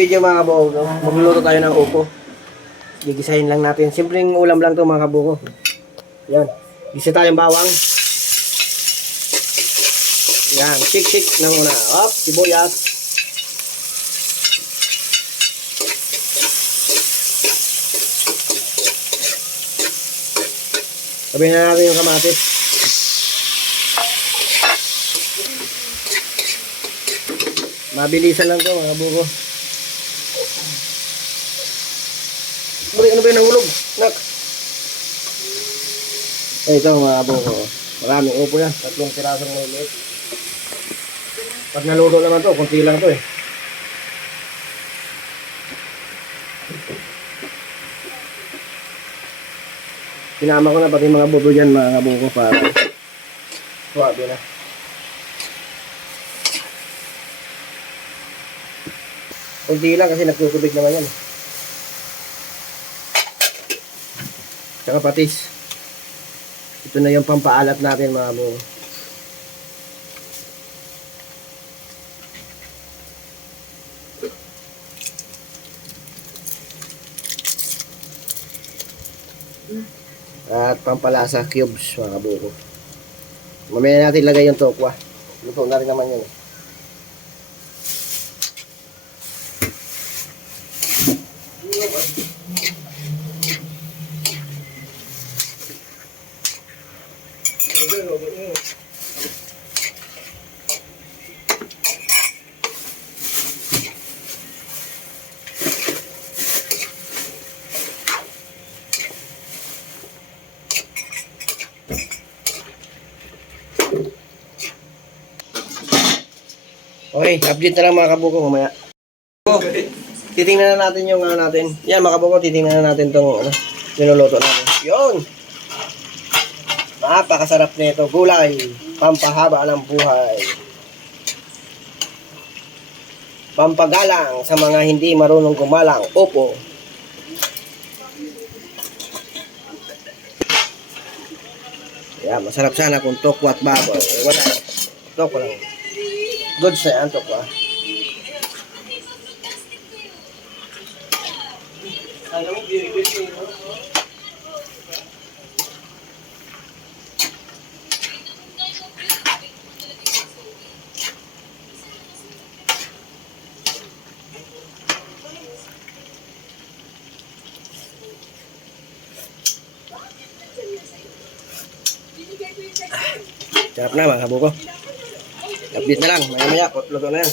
Video mga kabuko, magluluto tayo ng upo. Gigisahin lang natin. Simpleng ulam lang to mga kabuko. Yan. Gisa tayong bawang. Yan. Shik ng una. Hop, sibuyas. Sabihin na natin yung kamatis. Mabilisan lang to mga kabuko. Ano ba yung nahulog? Nak! Eh, ito mga kabuko. Maraming upo yan. 3 pirasong maliit. Pag naluto naman to, kunti lang to eh. Pinama ko na pati mga buto dyan mga kabuko para suwabe na. Kunti lang kasi nagtutubig naman yan. Tsaka patis. Ito na yung pampaalat natin mga kabuko. At pampalasa cubes mga kabuko. Mamaya natin lagay yung tokwa. Luto na rin naman yun. Okay, update na lang mga kabuko mamaya. Titingnan na natin yung natin. Yan mga kabuko, titingnan na natin tong niluluto natin. Yun! Napakasarap nito. Gulay. Pampahaba ng buhay. Pampagalang sa mga hindi marunong gumalang. Opo. Yan, masarap sana kung tokwa at baboy. Wala. Tokwa lang. Goods na yan, tokwa. Sarap na mga kabuko. Update na lang. Maya-maya. Luto na yan.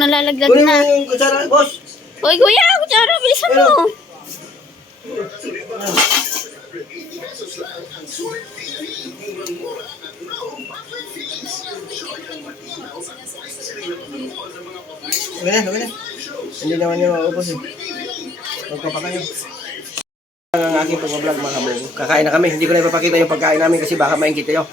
Nalalaglag Kunin na. mo yung kutsara, boss. Hoy, kuya, kutsara, bilisan mo. Okay na. Hindi naman yung maubos eh. Huwag pa kayo. Ang aking pag-vlog mga kabuko. Kakain na kami. Hindi ko na ipapakita yung pagkain namin kasi baka maingkit kayo.